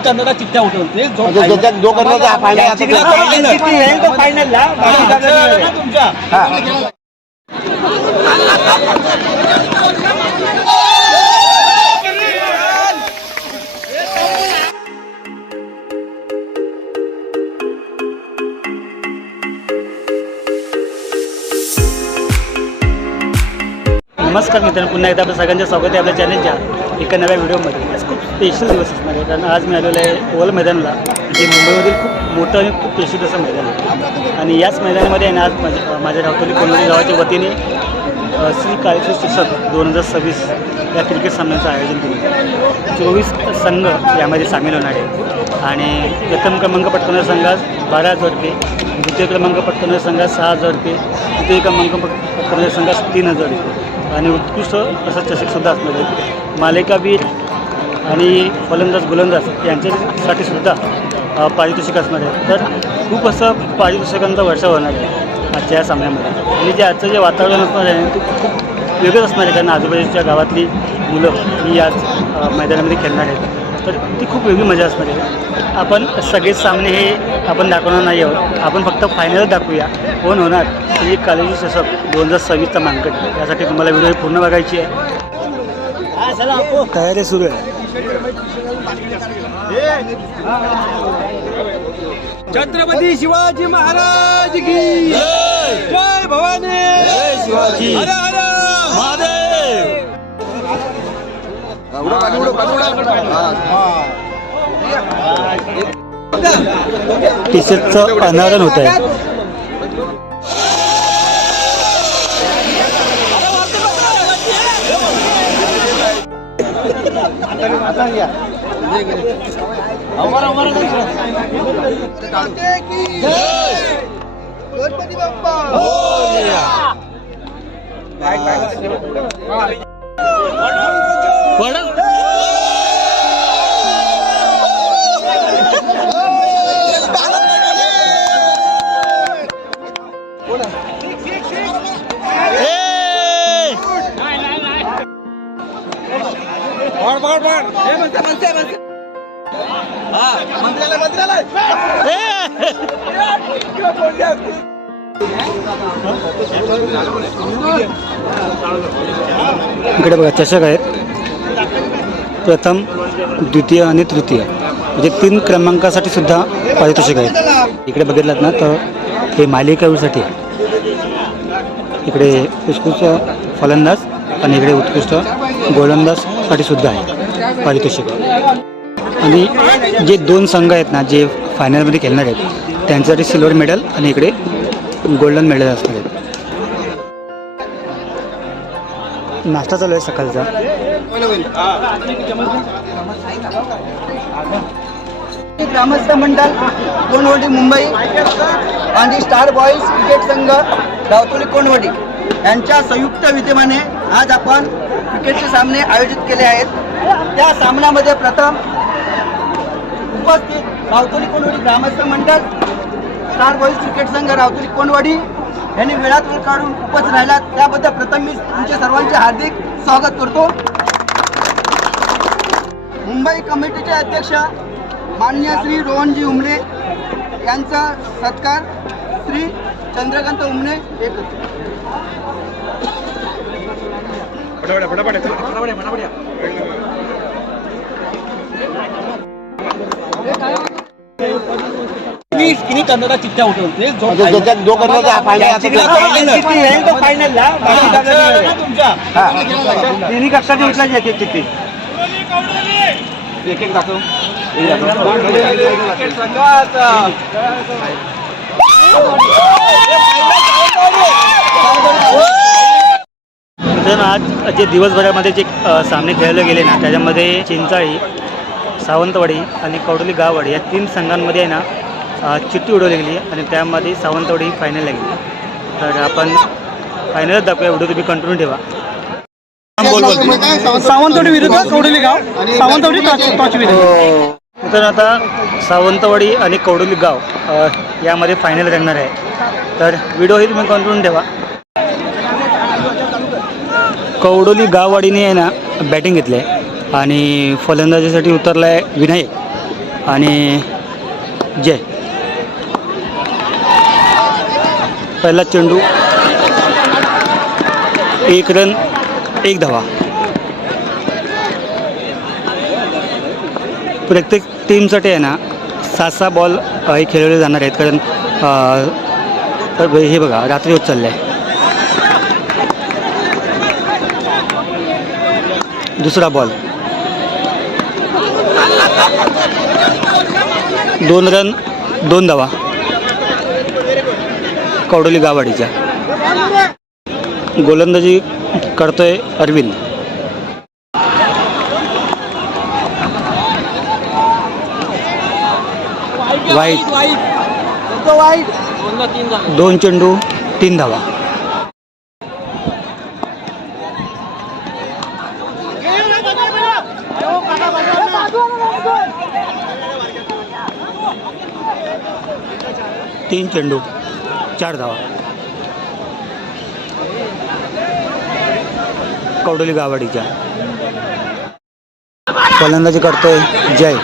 कर्नाटक चिठ्ठ्या उठवते जो करण्याचा फायनलला तुमच्या नमस्कार मित्रांनो, पुन्हा एकदा आपल्या सगळ्यांचं स्वागत आहे आपल्या चॅनलच्या एका नव्या व्हिडिओमध्ये. आज खूप स्पेशल दिवस असणार आहे, कारण आज मी आलेलो आहे ओवल मैदानाला, जे मुंबईमधील खूप मोठं आणि खूप प्रसिद्ध असं मैदान आहे. आणि याच मैदानामध्ये आहे ना, आज माझ्या रावतोली कोणवडी गावाच्या वतीने श्री काळेश्वर चषक 2026 या क्रिकेट सामन्याचं आयोजन केलं. 24 संघ यामध्ये सामील होणार आहे. आणि प्रथम क्रमांक पटकवणाऱ्या संघास 12,000 रुपये, द्वितीय क्रमांक पटकवणाऱ्या संघास 6,000 रुपये, तृतीय क्रमांक पटकवणाऱ्या संघास 3,000 रुपये आणि उत्कृष्ट असं चषकसुद्धा असणार आहे. मालिकावीर आणि फलंदाज गोलंदाज यांच्यासाठी सुद्धा पारितोषिक असणार आहे. तर खूप असं पारितोषिकांचा वर्षा होणार आहे आजच्या या सामन्यामध्ये. आणि जे आजचं जे वातावरण असणार आहे ते खूप वेगळंच असणार आहे, कारण आजूबाजूच्या गावातली मुलं ही आज मैदानामध्ये खेळणार आहेत. तर ती खूप वेगळी मजा असणार आहे. आपण सगळेच सामने हे आपण दाखवणार नाही आहोत, आपण फक्त फायनलच दाखवूया कोण होणार म्हणजे काळेश्वर चषक 2026चा मानकट. यासाठी तुम्हाला व्हिडिओ पूर्ण बघायची आहे. तयारी सुरू आहे. छत्रपती शिवाजी महाराज की जय भवानी, जय शिवाजी, हर हर महादेव. टी-शर्टचं अनावरण होत आहे. गणपती बाप्पा इकडे बघा चषक आहेत. प्रथम, द्वितीय आणि तृतीय म्हणजे 3 क्रमांकासाठी सुद्धा पारितोषिक आहेत. इकडे बघितलात ना तर हे मालिकावीरसाठी आहे. इकडे उत्कृष्ट फलंदाज आणि इकडे उत्कृष्ट गोलंदाजसाठी सुद्धा आहे पारितोषिक. आणि जे 2 संघ आहेत ना जे फायनलमध्ये खेळणार आहेत त्यांच्यासाठी सिल्वर मेडल आणि इकडे गोल्डन मेडल असणार आहेत. नाश्ता चालू आहे सकाळचा. ग्रामस्थ मंडळ कोणवडी मुंबई आणि स्टार बॉईज क्रिकेट संघ रावतोली कोणवडी यांच्या संयुक्त विद्यमाने आज आपण क्रिकेटचे सामने आयोजित केले आहेत. त्या सामन्यामध्ये प्रथम उपस्थित रावतोली कोणवडी ग्रामस्थ मंडळ स्टार बॉईज क्रिकेट संघ रावतोली कोणवडी यांनी वेळात वेळ काढून उपस्थित राहिला, त्याबद्दल प्रथम मी तुमच्या सर्वांचे हार्दिक स्वागत करतो. मुंबई कमिटीचे अध्यक्ष माननीय श्री रोहनजी उमरे यांचा सत्कार श्री चंद्रकांत उमरे कर्नाटक चिठ्ठ्या उठवते जो करण्याचा फायनलला तुमच्या तिन्ही कक्षाची उचलायची एक एक चिठ्ठी एक एक दाखव. आज जे दिवसभरामध्ये जे सामने खेळले गेले ना त्याच्यामध्ये चिंचाळी, सावंतवाडी आणि कौडली गाववाडी या 3 संघांमध्ये आहे ना चिठ्ठी उडवली गेली आणि त्यामध्ये सावंतवाडी फायनलला गेली. तर आपण फायनलच दाखवूया. व्हिडिओ तुम्ही कंटिन्यू ठेवा. सावंतवाडी विरुद्ध कौडली गाव, सावंतवाडी टॉच विरुद्ध. तर आता सावंतवाडी आणि कौडली गाव यामध्ये फायनल रंगणार आहे. तर व्हिडिओ ही तुम्ही कंटिन्यू ठेवा. कवडोली गाववाडीने आहे ना बॅटिंग घेतली आहे आणि फलंदाजीसाठी उतरला आहे विनायक आणि जय. पहिला चेंडू, 1 रन 1 धावा. प्रत्येक टीमसाठी आहे ना 6-6 बॉल हे खेळवले जाणार आहेत, कारण हे बघा रात्री होत चाललं आहे. दुसरा बॉल, 2 रन 2 धावा कवडोली गाववाडीच्या. गोलंदाजी करतोय अरविंद. वाईट, 2 चेंडू 3 धावा. तीन चेंडू 4 धावा. कवडोली गाववाडीच्या. फलंदाजी करतोय जय.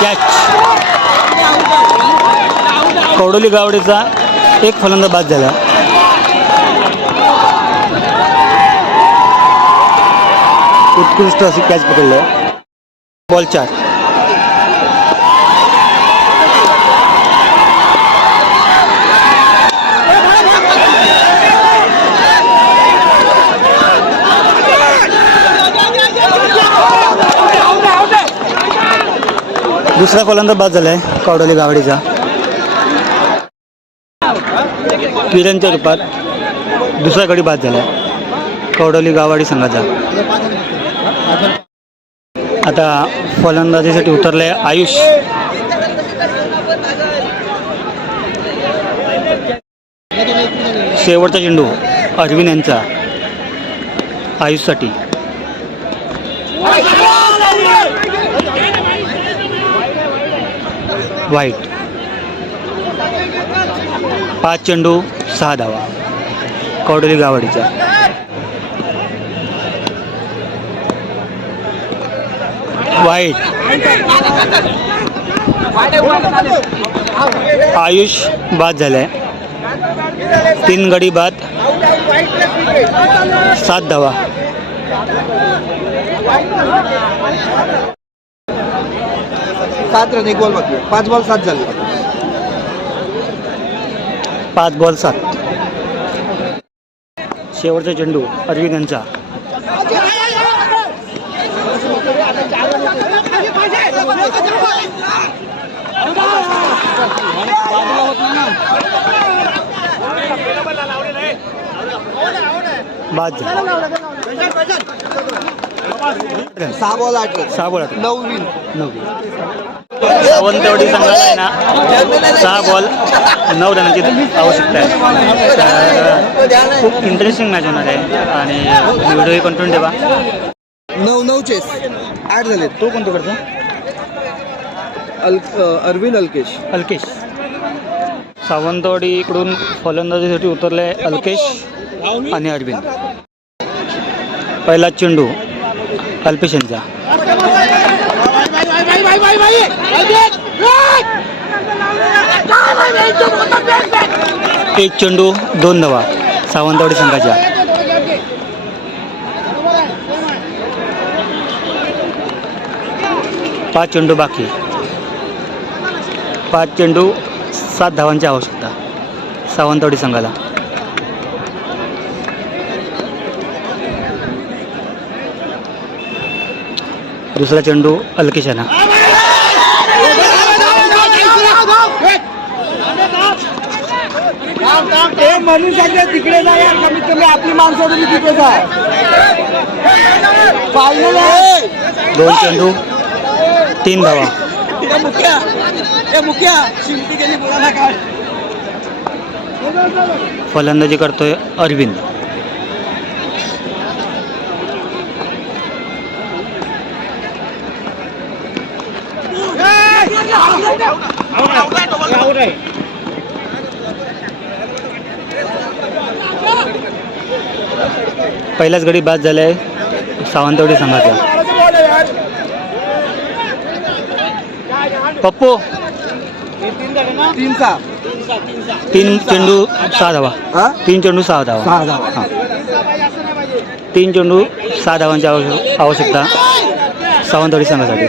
कॅच. कवडोली गावडीचा एक फलंदाज बाद झाला. उत्कृष्ट अशी कॅच पकडली. बॉल 4. दुसरा फलंदाज बाद झाला आहे कवडोली गावडीचा. किरणच्या रूपात दुसरा गडी बाद झाला आहे कवडोली गाववाडी संघाचा. आता फलंदाजीसाठी उतरले आयुष. शेवटचा चेंडू अरविंद यांचा आयुषसाठी. वाईट. 5 चेंडू 6 धावा कवडोली गाववाडीच्या. वाईट. आयुष बाद झालाय. 3 गडी बाद 7 धावा. सात रन 1 बॉल बाकी. 5 बॉल 7 झाले. 5 बॉल 7. शेवटचा चेंडू अरविंद यांचा. बाद झाला. 6 ball 8 run. 6 ball 8. 9 win. Sawantwadi संघाला आहे ना 6 बॉल 9 रनांची आवश्यकता आहे. तर खूप इंटरेस्टिंग मॅच होणार आहे आणि व्हिडिओ कंटिन्यू ठेवा. 9 चेस 8 झाले. तो कोणतो करतो? अरविंद अल्केश. सावंतवाडी इकडून फलंदाजीसाठी उतरले अल्केश आणि अरविंद. पहिला चेंडू अल्पेश यांचा. एक चेंडू 2 धावा सावंतवाडी संघाच्या. पाच चेंडू बाकी. 5 चेंडू 7 धावांची आवश्यकता सावंतवाडी संघाला. दुसरा चेंडू अल्केश यांना. तिकडे जा यार, कमीत कमी आपली माणसं तरी तिकडे जा. 2 चेंडू 3 धावा. फलंदाजी करतोय अरविंद. पहिलाच गडी बाद झालाय सावंतवाडी संघाचा. पप्पू 3 चेंडू 6 धावा. 3 चेंडू 6 धावा. हां 3 चेंडू 6 धावांची आवश्यकता सावंतवाडी संघासाठी.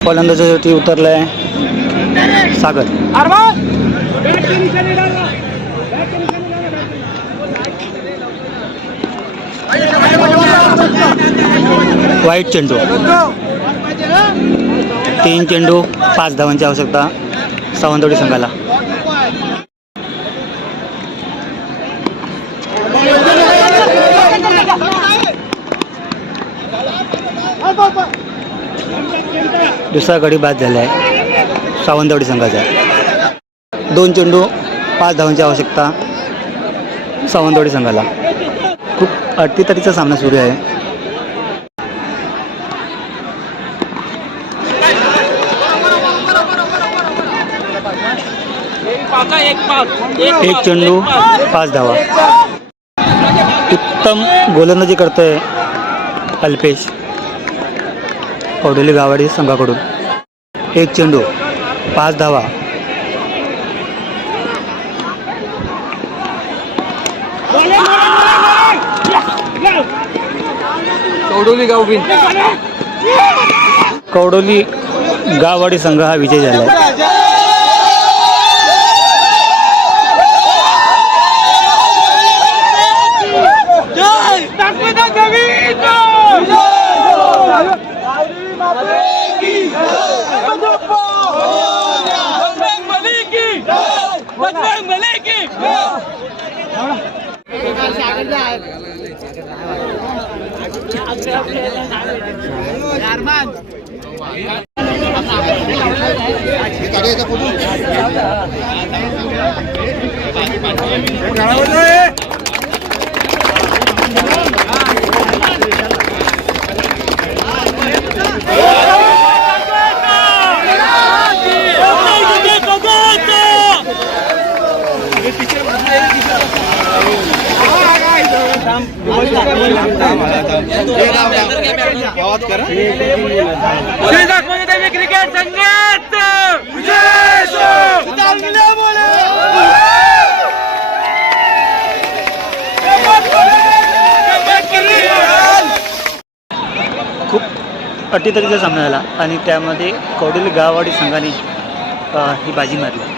फलंदाजासाठी उतरलाय सागर. वाईट चेंडू. 3 चेंडू 5 धावांची आवश्यकता सावंतवाडी संघाला. दुसरा गडी बाद झाला आहे सावंतवाडी संघाचा. 2 चेंडू 5 धावांची आवश्यकता सावंतवाडी संघाला. खूप अटीतटीचा सामना सुरू आहे. एक चेंडू 5 धावा. उत्तम गोलंदाजी करतोय अल्पेश कौडोली गावाडी संघाकडून. 1 चेंडू 5 धावा. कौडोली गाववाडी संघ हा विजय झाला. क्रिकेट संघात खूप अटीतटीचा सामना झाला आणि त्यामध्ये कौडोली गाववाडी संघाने ही बाजी मारली.